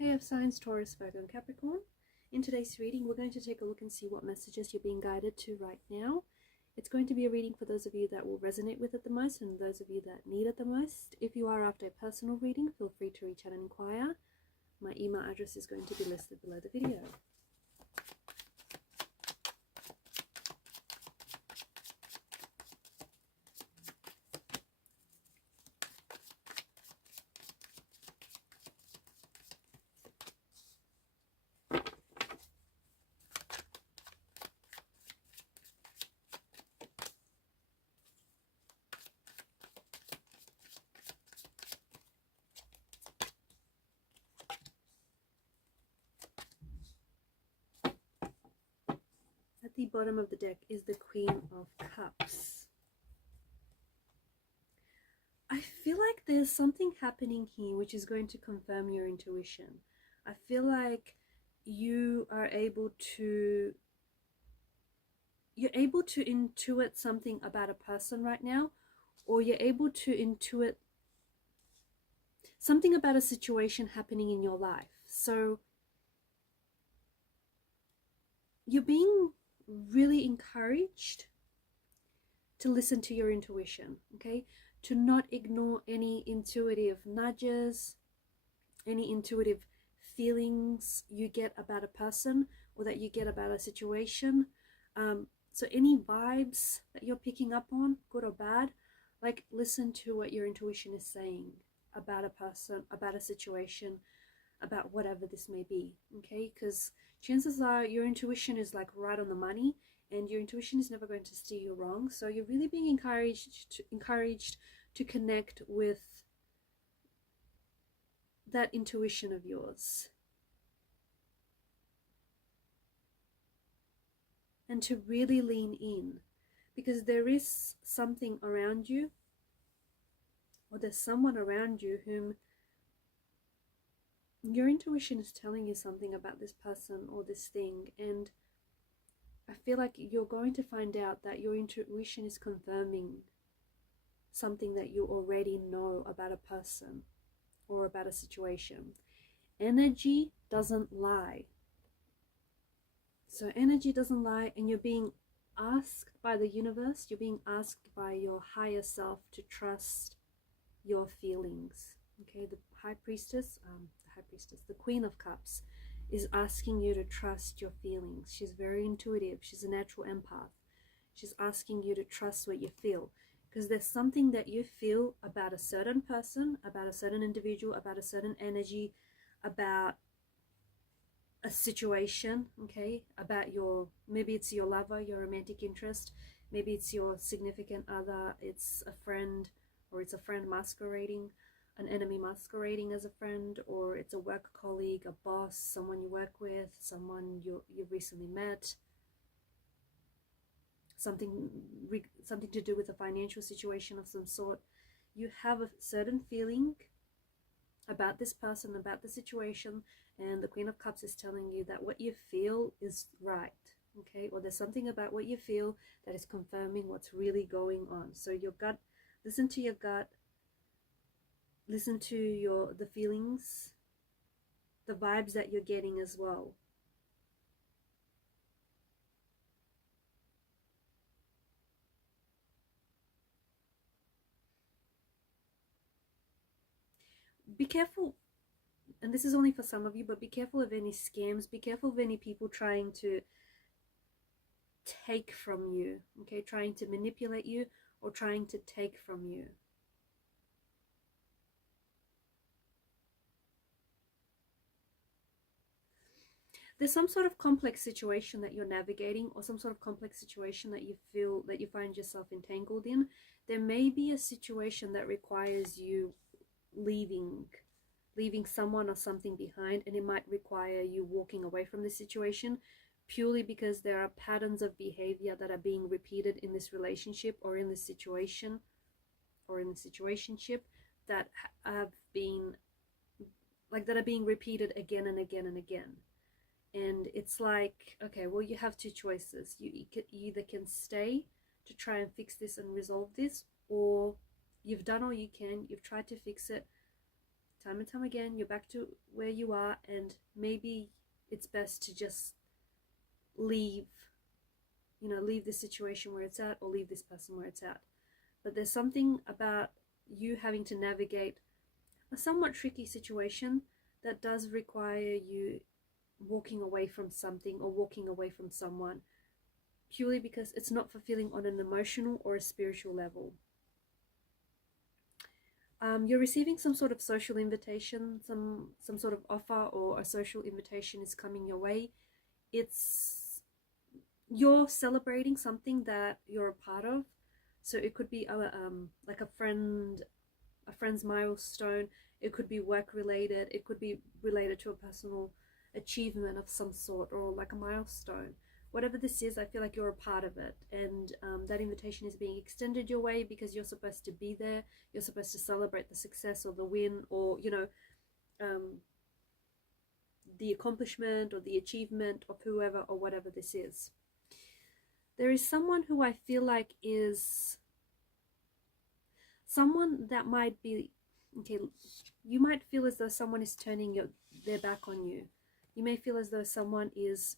Hey of signs Taurus, Virgo and Capricorn. In today's reading, we're going to take a look and see what messages you're being guided to right now. It's going to be a reading for those of you that will resonate with it the most and those of you that need it the most. If you are after a personal reading, feel free to reach out and inquire. My email address is going to be listed below the video. At the bottom of the deck is the Queen of Cups. I feel like there's something happening here which is going to confirm your intuition. I feel like you're able to intuit something about a person right now, or you're able to intuit something about a situation happening in your life. So you're being really encouraged to listen to your intuition, okay? To not ignore any intuitive nudges, any intuitive feelings you get about a person or that you get about a situation. So any vibes that you're picking up on, good or bad, like listen to what your intuition is saying about a person, about a situation, about whatever this may be, okay? Because chances are your intuition is like right on the money, and your intuition is never going to steer you wrong. So you're really being encouraged to connect with that intuition of yours, and to really lean in, because there is something around you, or there's someone around you whom your intuition is telling you something about this person or this thing. And I feel like you're going to find out that your intuition is confirming something that you already know about a person or about a situation. Energy doesn't lie. So energy doesn't lie, and you're being asked by the universe, you're being asked by your higher self to trust your feelings. Okay, the High Priestess, the Queen of Cups, is asking you to trust your feelings. She's very intuitive. She's a natural empath. She's asking you to trust what you feel, because there's something that you feel about a certain person, about a certain individual, about a certain energy, about a situation, okay, about maybe it's your lover, your romantic interest, maybe it's your significant other, it's a friend, or it's a friend masquerading, an enemy masquerading as a friend, or it's a work colleague, a boss, someone you work with, someone you've recently met, something to do with a financial situation of some sort. You have a certain feeling about this person, about the situation, and the Queen of Cups is telling you that what you feel is right, okay? Or there's something about what you feel that is confirming what's really going on. So your gut, listen to your gut, listen to the feelings, the vibes that you're getting as well. Be careful, and this is only for some of you, but be careful of any scams, be careful of any people trying to take from you, okay? Trying to manipulate you or trying to take from you. There's some sort of complex situation that you're navigating, or some sort of complex situation that you feel that you find yourself entangled in. There may be a situation that requires you leaving someone or something behind, and it might require you walking away from the situation purely because there are patterns of behavior that are being repeated in this relationship or in this situation or in the situationship that have been that are being repeated again and again and again. And it's like, okay, well, you have two choices. You either can stay to try and fix this and resolve this, or you've done all you can, you've tried to fix it, time and time again, you're back to where you are, and maybe it's best to just leave, leave the situation where it's at, or leave this person where it's at. But there's something about you having to navigate a somewhat tricky situation that does require you walking away from something or walking away from someone, purely because it's not fulfilling on an emotional or a spiritual level. You're receiving some sort of social invitation, some sort of offer, or a social invitation is coming your way. You're celebrating something that you're a part of. So it could be like a friend's milestone. It could be work related. It could be related to a personal achievement of some sort, or like a milestone. Whatever this is, I feel like you're a part of it, and that invitation is being extended your way because you're supposed to be there. You're supposed to celebrate the success or the win, or the accomplishment or the achievement of whoever or whatever this is. There is someone who I feel like is someone that might be, okay, you might feel as though someone is turning their back on you. You may feel as though someone is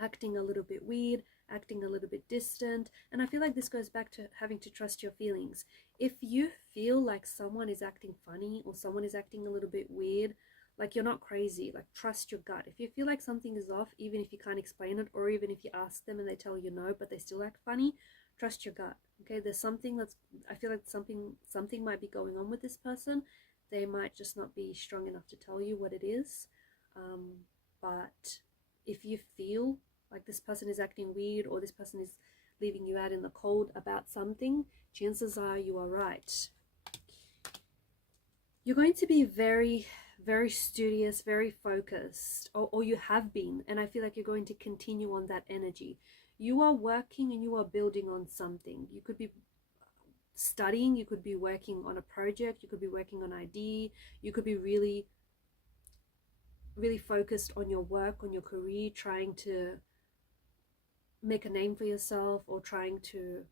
acting a little bit weird, acting a little bit distant, and I feel like this goes back to having to trust your feelings. If you feel like someone is acting funny or someone is acting a little bit weird, like, you're not crazy, like, trust your gut. If you feel like something is off, even if you can't explain it, or even if you ask them and they tell you no but they still act funny, trust your gut. Okay, there's something I feel like something might be going on with this person. They might just not be strong enough to tell you what it is, but if you feel like this person is acting weird, or this person is leaving you out in the cold about something, chances are you are right. You're going to be very, very studious, very focused, or you have been, and I feel like you're going to continue on that energy. You are working and you are building on something. You could be studying, you could be working on a project, you could be working on idea, you could be really, really focused on your work, on your career, trying to make a name for yourself, or trying to,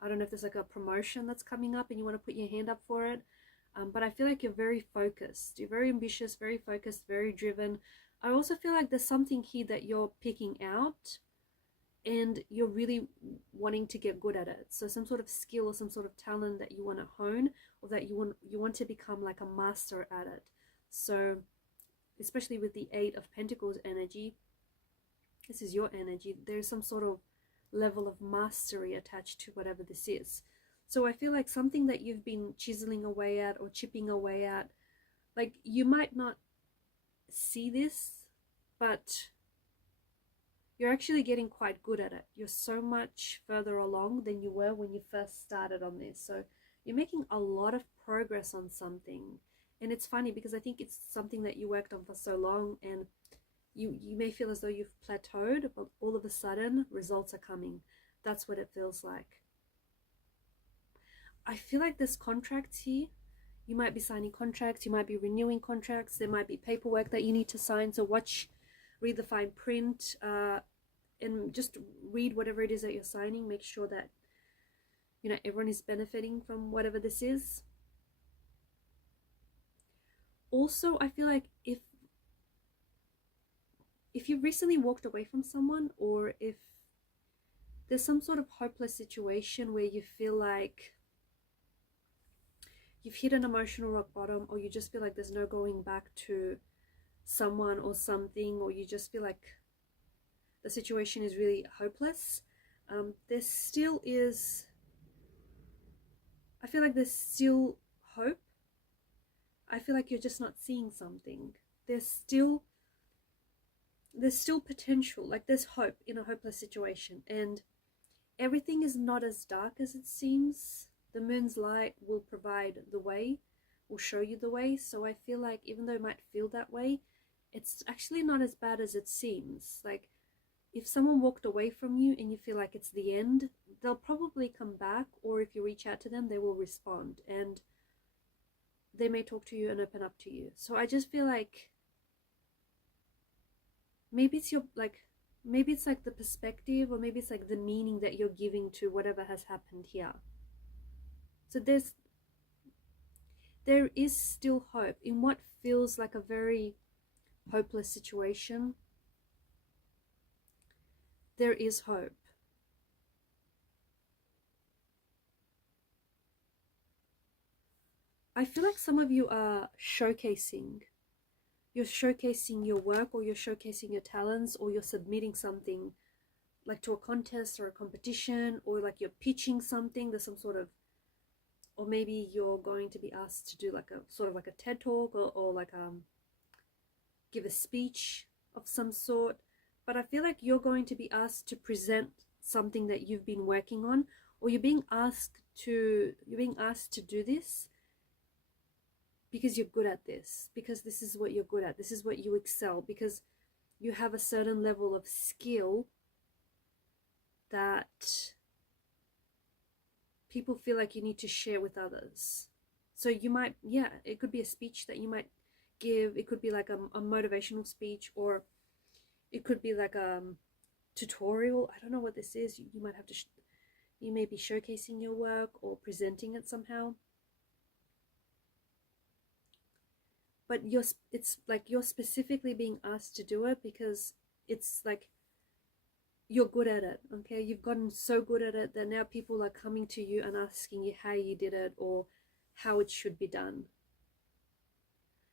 I don't know if there's like a promotion that's coming up and you want to put your hand up for it. But I feel like you're very focused. You're very ambitious, very focused, very driven. I also feel like there's something here that you're picking out and you're really wanting to get good at it. So some sort of skill or some sort of talent that you want to hone, or that you want to become like a master at it. So especially with the 8 of Pentacles energy, this is your energy, there's some sort of level of mastery attached to whatever this is. So I feel like something that you've been chiseling away at or chipping away at, like, you might not see this, but you're actually getting quite good at it. You're so much further along than you were when you first started on this. So you're making a lot of progress on something. And it's funny because I think it's something that you worked on for so long, and you may feel as though you've plateaued, but all of a sudden results are coming. That's what it feels like. I feel like there's contracts here. You might be signing contracts, you might be renewing contracts, there might be paperwork that you need to sign. So read the fine print, and just read whatever it is that you're signing. Make sure that everyone is benefiting from whatever this is. Also, I feel like if you've recently walked away from someone, or if there's some sort of hopeless situation where you feel like you've hit an emotional rock bottom, or you just feel like there's no going back to someone or something, or you just feel like the situation is really hopeless, there still is, I feel like there's still hope. I feel like you're just not seeing something. There's still potential, like there's hope in a hopeless situation, and everything is not as dark as it seems. The moon's light will provide the way, will show you the way. So I feel like even though it might feel that way, it's actually not as bad as it seems. Like, if someone walked away from you and you feel like it's the end, they'll probably come back, or if you reach out to them, they will respond, and they may talk to you and open up to you. So I just feel like maybe it's like the perspective, or maybe it's like the meaning that you're giving to whatever has happened here. So there is still hope in what feels like a very hopeless situation. There is hope. I feel like some of you are showcasing. You're showcasing your work, or you're showcasing your talents, or you're submitting something like to a contest or a competition, or like you're pitching something. There's some sort of, or maybe you're going to be asked to do like a sort of like a TED talk, or like give a speech of some sort. But I feel like you're going to be asked to present something that you've been working on, or you're being asked to do this because you're good at this, because this is what you're good at, this is what you excel, because you have a certain level of skill that people feel like you need to share with others. So you might, yeah, it could be a speech that you might give. It could be like a motivational speech, or it could be like a tutorial. I don't know what this is. You might have to, you may be showcasing your work or presenting it somehow. But it's like you're specifically being asked to do it because it's like you're good at it, okay? You've gotten so good at it that now people are coming to you and asking you how you did it or how it should be done.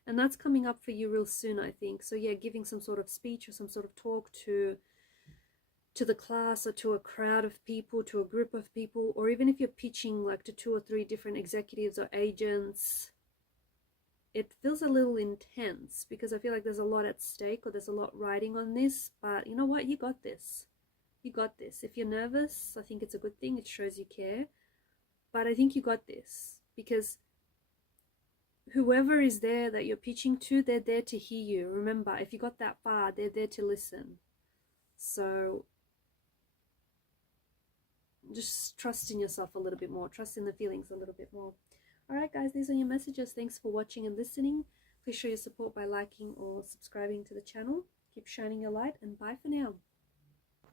And that's coming up for you real soon, I think. So yeah, giving some sort of speech or some sort of talk to the class, or to a crowd of people, to a group of people, or even if you're pitching like to 2 or 3 different executives or agents, it feels a little intense because I feel like there's a lot at stake, or there's a lot riding on this. But you know what? You got this. You got this. If you're nervous, I think it's a good thing. It shows you care. But I think you got this, because whoever is there that you're pitching to, they're there to hear you. Remember, if you got that far, they're there to listen. So just trust in yourself a little bit more. Trust in the feelings a little bit more. Alright guys, these are your messages. Thanks for watching and listening. Please show your support by liking or subscribing to the channel. Keep shining your light, and bye for now.